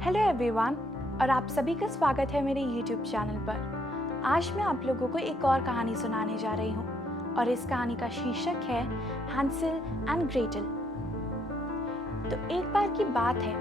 Hello everyone और आप सभी का स्वागत है मेरे YouTube चैनल पर। आज मैं आप लोगों को एक और कहानी सुनाने जा रही हूँ और इस कहानी का शीर्षक है हैंसेल एंड ग्रेटल। तो एक बार की बात है,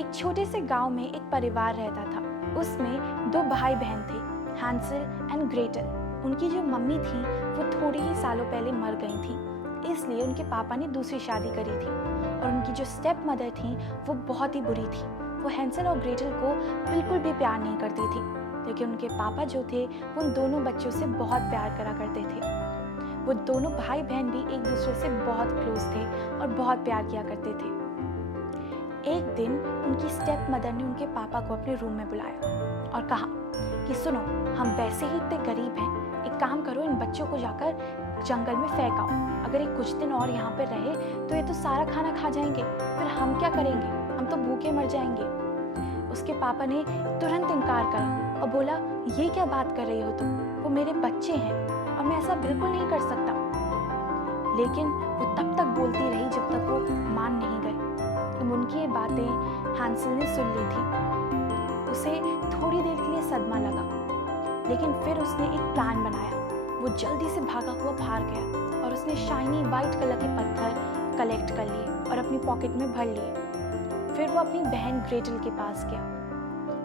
एक छोटे से गांव में एक परिवार रहता था। उसमें दो भाई बहन थे, हैंसेल एंड ग्रेटल। उनकी जो मम्मी थी वो थोड़े ही सालों पहले मर गई थी, इसलिए उनके पापा ने दूसरी शादी करी थी और उनकी जो स्टेप मदर थी वो बहुत ही बुरी थी। वो हैंसेल और ग्रेटल को बिल्कुल भी प्यार नहीं करती थी, लेकिन उनके पापा जो थे वो उन दोनों बच्चों से बहुत प्यार करा करते थे। वो दोनों भाई बहन भी एक दूसरे से बहुत क्लोज थे और बहुत प्यार किया करते थे। एक दिन उनकी स्टेप मदर ने उनके पापा को अपने रूम में बुलाया और कहा कि सुनो, हम वैसे ही इतने गरीब हैं, एक काम करो, इन बच्चों को जाकर जंगल में फेंक आओ। अगर ये कुछ दिन और यहाँ पर रहे तो ये तो सारा खाना खा जाएंगे, फिर हम क्या करेंगे, हम तो भूखे मर जाएंगे। उसके पापा ने तुरंत इनकार करा और बोला, ये क्या बात कर रही हो तुम, वो मेरे बच्चे हैं और मैं ऐसा बिल्कुल नहीं कर सकता। लेकिन वो तब तक बोलती रही जब तक वो मान नहीं गए। तो उनकी ये बातें हैंसेल ने सुन ली थी। उसे थोड़ी देर के लिए सदमा लगा, लेकिन फिर उसने एक प्लान बनाया। वो जल्दी से भागा हुआ बाहर गया और उसने शाइनी वाइट कलर के पत्थर कलेक्ट कर लिए और अपनी पॉकेट में भर लिए। फिर वो अपनी बहन ग्रेटल के पास गया।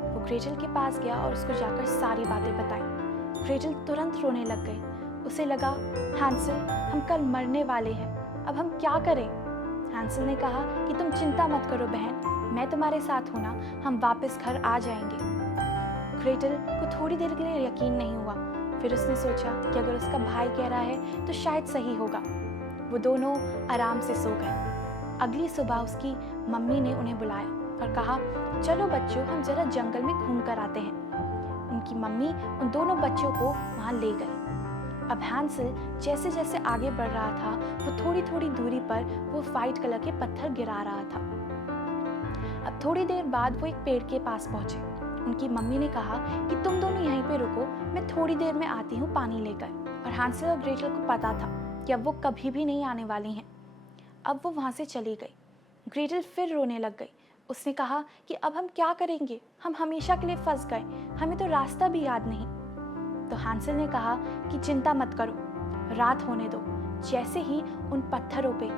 वो ग्रेटल के पास गया और उसको जाकर सारी बातें बताई। ग्रेटल तुरंत रोने लग गई। उसे लगा, हैंसेल, हम कल मरने वाले हैं, अब हम क्या करें। हैंसेल ने कहा कि तुम चिंता मत करो बहन, मैं तुम्हारे साथ हूं ना, हम वापस घर आ जाएंगे। ग्रेटल को थोड़ी देर के लिए यकीन नहीं हुआ। फिर उसने सोचा कि अगर उसका भाई कह रहा है तो शायद सही होगा। वो दोनों आराम से सो गए। अगली सुबह उसकी मम्मी ने उन्हें बुलाया और कहा, चलो बच्चों, हम जरा जंगल में घूम कर आते हैं। उनकी मम्मी उन दोनों बच्चों को वहाँ ले गई। अब हैंसेल जैसे जैसे आगे बढ़ रहा था, वो थोड़ी थोड़ी दूरी पर वो वाइट कलर के पत्थर गिरा रहा था। अब थोड़ी देर बाद वो एक पेड़ के पास पहुंचे। उनकी मम्मी ने कहा कि तुम दोनों यहीं पे रुको, मैं थोड़ी देर में आती हूँ पानी लेकर। और हैंसेल और ग्रेटल को पता था कि अब वो कभी भी नहीं आने वाली हैं। अब वो वहाँ से चली गई। ग्रेटल फिर रोने लग गई। उसने कहा कि अब हम क्या करेंगे, हम हमेशा के लिए फंस गए, हमें तो रास्ता भी याद नहीं। तो हैंसेल ने कहा कि चिंता मत करो, रात होने दो, जैसे ही उन पत्थरों पे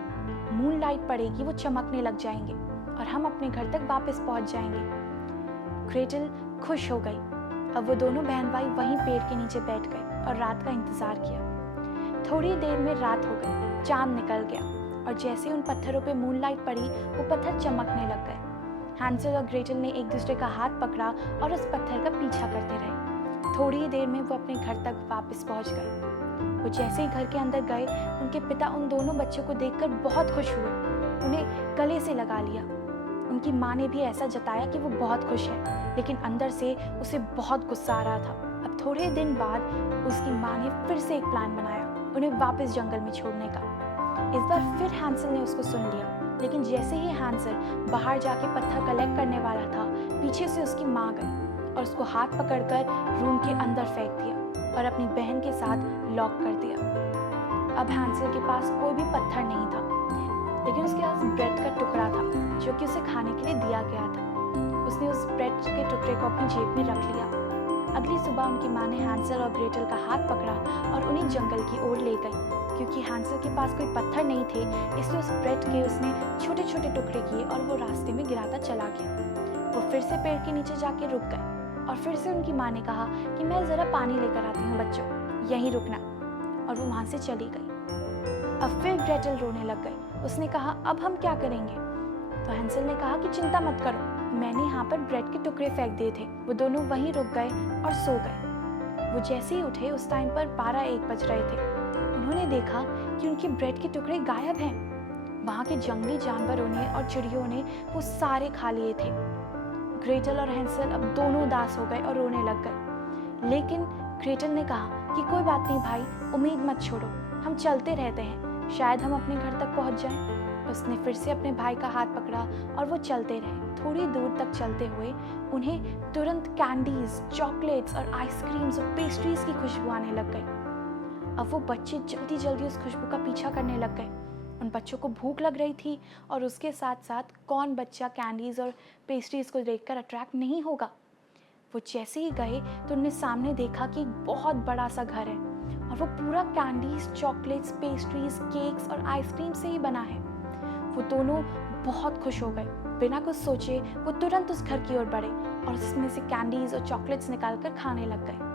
मून लाइट पड़ेगी वो चमकने लग जाएंगे और हम अपने घर तक वापस पहुंच जाएंगे। ग्रेटल खुश हो गई। अब वो दोनों बहन भाई वहीं पेड़ के नीचे बैठ गए और रात का इंतजार किया। थोड़ी देर में रात हो गई, चांद निकल गया और जैसे उन पत्थरों पे मूनलाइट पड़ी वो पत्थर चमकने लग गए। हैंसेल और ग्रेटल ने एक दूसरे का हाथ पकड़ा और उस पत्थर का पीछा करते रहे। थोड़ी ही देर में वो अपने घर तक वापस पहुंच गए। वो जैसे ही घर के अंदर गए, उनके पिता उन दोनों बच्चों को देखकर बहुत खुश हुए, उन्हें गले से लगा लिया। उनकी माँ ने भी ऐसा जताया कि वो बहुत खुश है, लेकिन अंदर से उसे बहुत गुस्सा आ रहा था। अब थोड़े दिन बाद उसकी माँ ने फिर से एक प्लान बनाया, उन्हें वापस जंगल में छोड़ने का। इस बार फिर हैंसेल ने उसको सुन लिया, लेकिन जैसे ही हैंसेल बाहर जाके पत्थर कलेक्ट करने वाला था, पीछे से उसकी माँ गई और उसको हाथ पकड़कर रूम के अंदर फेंक दिया और अपनी बहन के साथ लॉक कर दिया। अब हैंसेल के पास कोई भी पत्थर नहीं था, लेकिन उसके पास ब्रेड का टुकड़ा था जो कि उसे खाने के लिए दिया गया था। उसने उस ब्रेड के टुकड़े को अपनी जेब में रख लिया। अगली सुबह उनकी माँ ने हैंसेल और ग्रेटल का हाथ पकड़ा और उन्हें जंगल की ओर ले गई। क्योंकि हैंसेल के पास कोई पत्थर नहीं थे, इसलिए उस ब्रेड के उसने छोटे छोटे टुकड़े किए और वो रास्ते में गिराता चला गया। वो फिर से पेड़ के नीचे जाके रुक गए और फिर से उनकी माँ ने कहा कि मैं ज़रा पानी लेकर आती हूँ बच्चों, यहीं रुकना। और वो वहाँ से चली गई। अब फिर ग्रेटल रोने लग गई। उसने कहा, अब हम क्या करेंगे। तो हैंसेल ने कहा कि चिंता मत करो, मैंने यहाँ पर ब्रेड के टुकड़े फेंक दिए थे। वो दोनों वहीं रुक गए और सो गए। वो जैसे ही उठे उस टाइम पर 12-1 बज रहे थे। उन्होंने देखा कि उनके ब्रेड के टुकड़े गायब हैं। वहाँ के जंगली जानवरों ने और चिड़ियों ने वो सारे खा लिए थे। ग्रेटल और हैंसेल अब दोनों उदास हो गए और रोने लग गए। लेकिन ग्रेटल ने कहा कि कोई बात नहीं भाई, उम्मीद मत छोड़ो, हम चलते रहते हैं, शायद हम अपने घर तक पहुँच जाएं। उसने फिर से अपने भाई का हाथ पकड़ा और वो चलते रहे। थोड़ी दूर तक चलते हुए उन्हें तुरंत कैंडीज, चॉकलेट्स और आइसक्रीम्स और पेस्ट्रीज की खुशबू आने लग गई। अब वो बच्चे जल्दी जल्दी उस खुशबू का पीछा करने लग गए। उन बच्चों को भूख लग रही थी और उसके साथ साथ कौन बच्चा कैंडीज़ और पेस्ट्रीज़ को देखकर अट्रैक्ट नहीं होगा। वो जैसे ही गए तो उन्होंने सामने देखा कि एक बहुत बड़ा सा घर है और वो पूरा कैंडीज़, चॉकलेट्स, पेस्ट्रीज़, केक्स और आइसक्रीम से ही बना है। वो दोनों बहुत खुश हो गए। बिना कुछ सोचे वो तुरंत उस घर की ओर बढ़े और उसमें से कैंडीज़ और चॉकलेट्स निकालकर खाने लग गए।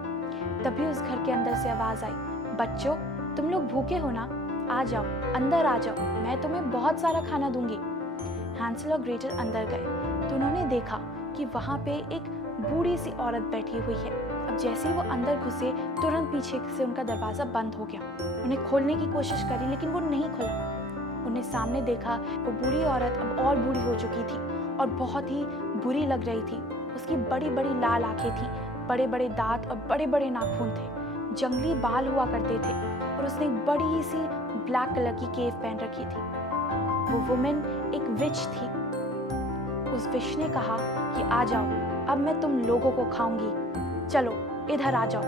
तभी उस घर के अंदर से आवाज़ आई, बच्चों तुम लोग भूखे हो ना, आ जाओ, अंदर आ जाओ, मैं तुम्हें बहुत सारा खाना दूंगी। हैंसल और ग्रेटल अंदर गए तो उन्होंने देखा कि वहाँ पे एक बूढ़ी सी औरत बैठी हुई है। अब जैसे ही वो अंदर घुसे तुरंत पीछे से उनका दरवाज़ा बंद हो गया। उन्हें खोलने की कोशिश करी लेकिन वो नहीं खुला। उन्हें सामने देखा वो बूढ़ी औरत अब और बूढ़ी हो चुकी थी और बहुत ही बुरी लग रही थी। उसकी बड़ी बड़ी लाल आंखें थी, बड़े बड़े दांत और बड़े बड़े नाखून थे, जंगली बाल हुआ करते थे और उसने एक बड़ी सी ब्लैक कलर की केव पहन रखी थी। वो वुमेन एक विच थी। उस विच ने कहा कि आ जाओ, अब मैं तुम लोगों को खाऊंगी, चलो इधर आ जाओ।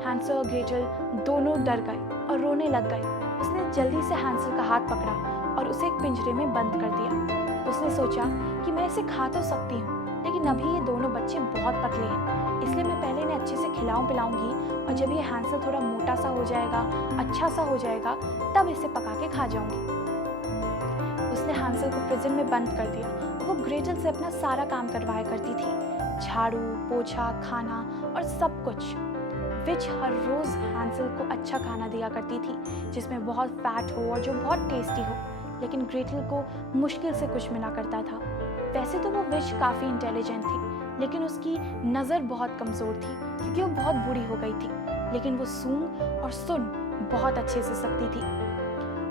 हैंसल और ग्रेटल दोनों डर गए और रोने लग गए। उसने जल्दी से हैंसल का हाथ पकड़ा और उसे एक पिंजरे में बंद कर दिया। उसने सोचा कि मैं इसे खा तो सकती हूँ लेकिन अभी ये दोनों बच्चे बहुत पतले हैं, इसलिए मैं पहले इन्हें अच्छे से पिलाऊंगी और जब ये हैंसल थोड़ा मोटा सा हो जाएगा, अच्छा सा हो जाएगा, तब इसे पका के खा जाऊंगी। उसने हैंसल को प्रिजन में बंद कर दिया। वो ग्रेटल से अपना सारा काम करवाया करती थी, झाड़ू, पोछा, खाना और सब कुछ। विच हर रोज हैंसल को अच्छा खाना दिया करती थी जिसमें बहुत फैट हो और जो बहुत टेस्टी हो, लेकिन ग्रेटल को मुश्किल से कुछ मिला करता था। वैसे तो वो विच काफ़ी इंटेलिजेंट थी लेकिन उसकी नज़र बहुत कमज़ोर थी क्योंकि वो बहुत बूढ़ी हो गई थी, लेकिन वो सूंघ और सुन बहुत अच्छे से सकती थी।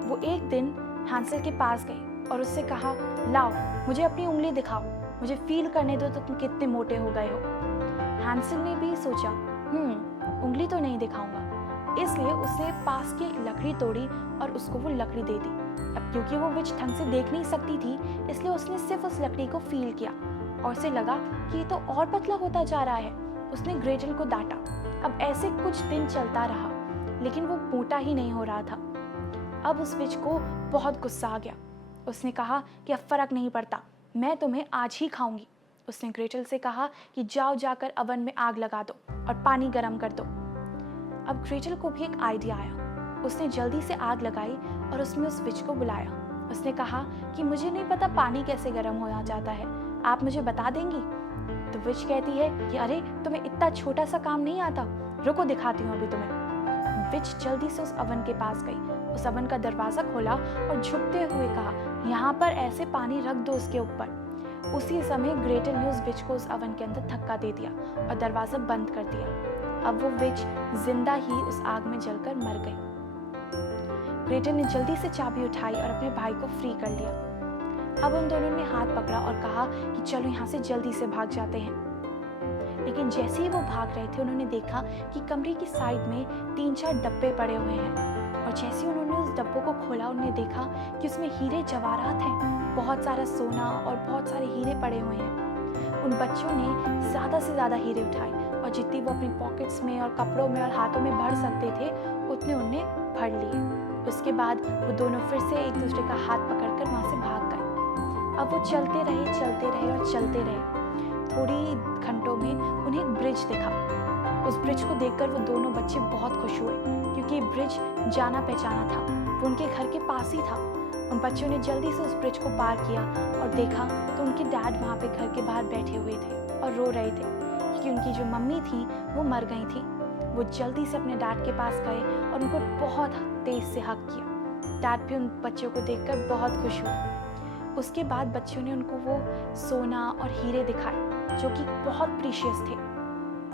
वो एक दिन हैंसल के पास गई और उससे कहा, लाओ मुझे अपनी उंगली दिखाओ, मुझे फील करने दो तो तुम कितने मोटे हो गए हो। हैंसल ने भी सोचा, उंगली तो नहीं दिखाऊंगा, इसलिए उसने पास की एक लकड़ी तोड़ी और उसको वो लकड़ी दे दी। अब क्योंकि वो विच ढंग से देख नहीं सकती थी इसलिए उसने सिर्फ उस लकड़ी को फील किया और उसे लगा कि ये तो और पतला होता जा रहा है। उसने ग्रेटल को डांटा। अब ऐसे कुछ दिन चलता रहा लेकिन वो मोटा ही नहीं हो रहा था। अब उस विच को बहुत गुस्सा आ गया। उसने कहा कि अब फर्क नहीं पड़ता, मैं तुम्हें आज ही खाऊंगी। उसने ग्रेटल से कहा कि जाओ जाकर अवन में आग लगा दो और पानी गर्म कर दो। अब ग्रेटल को भी एक आइडिया आया। उसने जल्दी से आग लगाई और उसमें उस विच को बुलाया। उसने कहा कि मुझे नहीं पता पानी कैसे गर्म हो जाता है, आप मुझे बता देंगी? तो विच कहती है कि अरे तुम्हें इतना छोटा सा काम नहीं आता, रुको दिखाती हूँ अभी तुम्हें। विच जल्दी से उस अवन के पास गई, उस अवन का दरवाज़ा खोला और झुकते हुए कहा, यहाँ पर ऐसे पानी रख दो उसके ऊपर। उसी समय ग्रेटल ने उस विच को उस अवन के अंदर धक्का दे दिया और दरवाज़ा बंद कर दिया। अब वो विच जिंदा ही उस आग में जलकर मर गई। ग्रेटल ने जल्दी से चाबी उठाई और अपने भाई को फ्री कर लिया। अब उन दोनों ने हाथ पकड़ा और कहा कि चलो यहाँ से जल्दी से भाग जाते हैं। लेकिन जैसे ही वो भाग रहे थे उन्होंने देखा कि कमरे की साइड में 3-4 डब्बे पड़े हुए हैं और जैसे ही उन्होंने उस डब्बों को खोला उन्होंने देखा कि उसमें हीरे जवाहरात हैं, बहुत सारा सोना और बहुत सारे हीरे पड़े हुए हैं। उन बच्चों ने ज़्यादा से ज़्यादा हीरे उठाए और जितनी वो अपनी पॉकेट्स में और कपड़ों में और हाथों में भर सकते थे उतने उनने भर लिए। उसके बाद वो दोनों फिर से एक दूसरे का हाथ पकड़कर वहाँ से भाग गए। अब वो चलते रहे और चलते रहे। थोड़ी घंटों में उन्हें एक ब्रिज दिखा। उस ब्रिज को देखकर वो दोनों बच्चे बहुत खुश हुए क्योंकि ब्रिज जाना पहचाना था, वो उनके घर के पास ही था। उन बच्चों ने जल्दी से उस ब्रिज को पार किया और देखा तो उनके डैड वहाँ पे घर के बाहर बैठे हुए थे और रो रहे थे क्योंकि उनकी जो मम्मी थी वो मर गई थी। वो जल्दी से अपने डैड के पास गए और उनको बहुत तेज से हग किया। डैड भी उन बच्चों को देखकर बहुत खुश हुए। उसके बाद बच्चों ने उनको वो सोना और हीरे दिखाए जो कि बहुत प्रीशियस थे।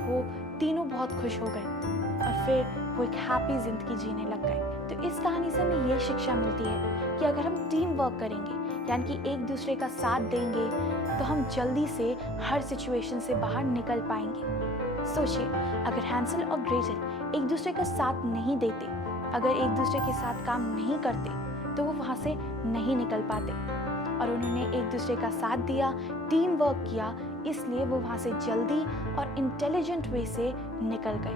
वो तीनों बहुत खुश हो गए और फिर वो एक हैप्पी जिंदगी जीने लग गए। तो इस कहानी से हमें ये शिक्षा मिलती है कि अगर हम टीम वर्क करेंगे यानी कि एक दूसरे का साथ देंगे तो हम जल्दी से हर सिचुएशन से बाहर निकल पाएंगे। सोचिए, अगर हैंसल और ग्रेटल एक दूसरे का साथ नहीं देते, अगर एक दूसरे के साथ काम नहीं करते तो वो वहाँ से नहीं निकल पाते। और उन्होंने एक दूसरे का साथ दिया, टीम वर्क किया, इसलिए वो वहाँ से जल्दी और इंटेलिजेंट वे से निकल गए।